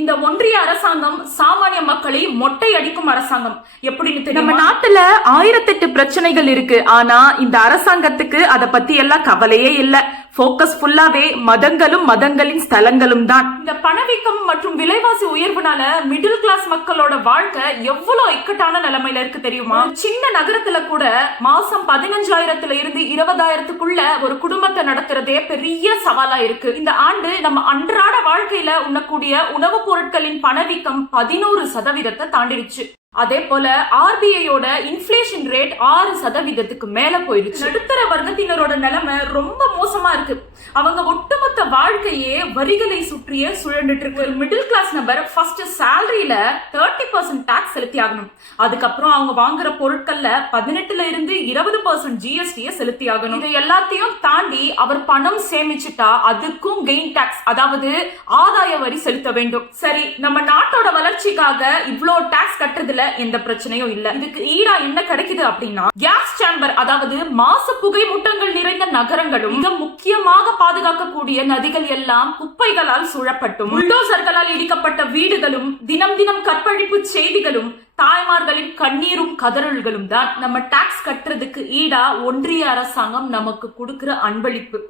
இந்த ஒன்றிய அரசாங்கம் சாமானிய மக்களை மொட்டை அடிக்கும் அரசாங்கம். எப்படின்னு தெரியும், நம்ம நாட்டுல 1008 பிரச்சனைகள் இருக்கு. ஆனா இந்த அரசாங்கத்துக்கு அத பத்தி எல்லாம் கவலையே இல்ல. போக்கஸ் ஃபுல்லாவே மதங்களும் மதங்களின் ஸ்தலங்களும் தான். இந்த பணவீக்கம் மற்றும் விலைவாசி உயர்வுனால மிடில் கிளாஸ் மக்களோட வாழ்க்கை எவ்வளவு இக்கட்டான நிலைமையில இருக்கு தெரியுமா? சின்ன நகரத்துல கூட மாசம் 15,000 இருந்து 20,000க்குள்ள ஒரு குடும்பத்தை நடத்துறதே பெரிய சவாலா இருக்கு. இந்த ஆண்டு நம்ம அன்றாட வாழ்க்கையில உண்ணக்கூடிய உணவுப் பொருட்களின் பணவீக்கம் 11% தாண்டிடுச்சு. அதே போல ஆர்பிஐயோட இன்ஃபிளேஷன் ரேட் 6% மேல போயிருச்சு. நடுத்தர வர்க்கத்தினரோட நிலைமை ரொம்ப மோசமா இருக்கு. அவங்க ஒட்டுமொத்த வாழ்க்கையே வரிகளை சுற்றியே சுழண்டுட்டு இருக்கு. ஒரு மிடில் கிளாஸ் நபர் ஃபர்ஸ்ட் சேலரியில 30% டாக்ஸ் செலுத்தி ஆகணும். அதுக்கப்புறம் அவங்க வாங்குற பொருட்கள்ல 18 இருந்து 20% ஜிஎஸ்டியை செலுத்தி ஆகணும். இதை எல்லாத்தையும் தாண்டி அவர் பணம் சேமிச்சுட்டா அதுக்கும் கெயின் டாக்ஸ், அதாவது ஆதாய வரி செலுத்த வேண்டும். சரி, நம்ம நாட்டோட வளர்ச்சிக்காக இவ்ளோ டாக்ஸ் கட்டுறதுல எந்த பிரச்சனையும் இல்ல. இதுக்கு ஈடா என்ன கிடைக்குது அப்படின்னா, கேஸ் சேம்பர், அதாவது மாசு புகை மூட்டங்கள் நிறைந்த நகரங்களும் மிக முக்கியமாக பாதுகாக்கக்கூடிய நதிகள் எல்லாம் குப்பைகளால் சூழப்பட்டும், புல்டோசர்களால் இடிக்கப்பட்ட வீடுகளும், தினம் தினம் கற்பழிப்பு செய்திகளும், தாய்மார்களின் கண்ணீரும் கதறல்களும் தான் நம்ம டாக்ஸ் கட்டுறதுக்கு ஈடா ஒன்றிய அரசாங்கம் நமக்கு கொடுக்கிற அன்பளிப்பு.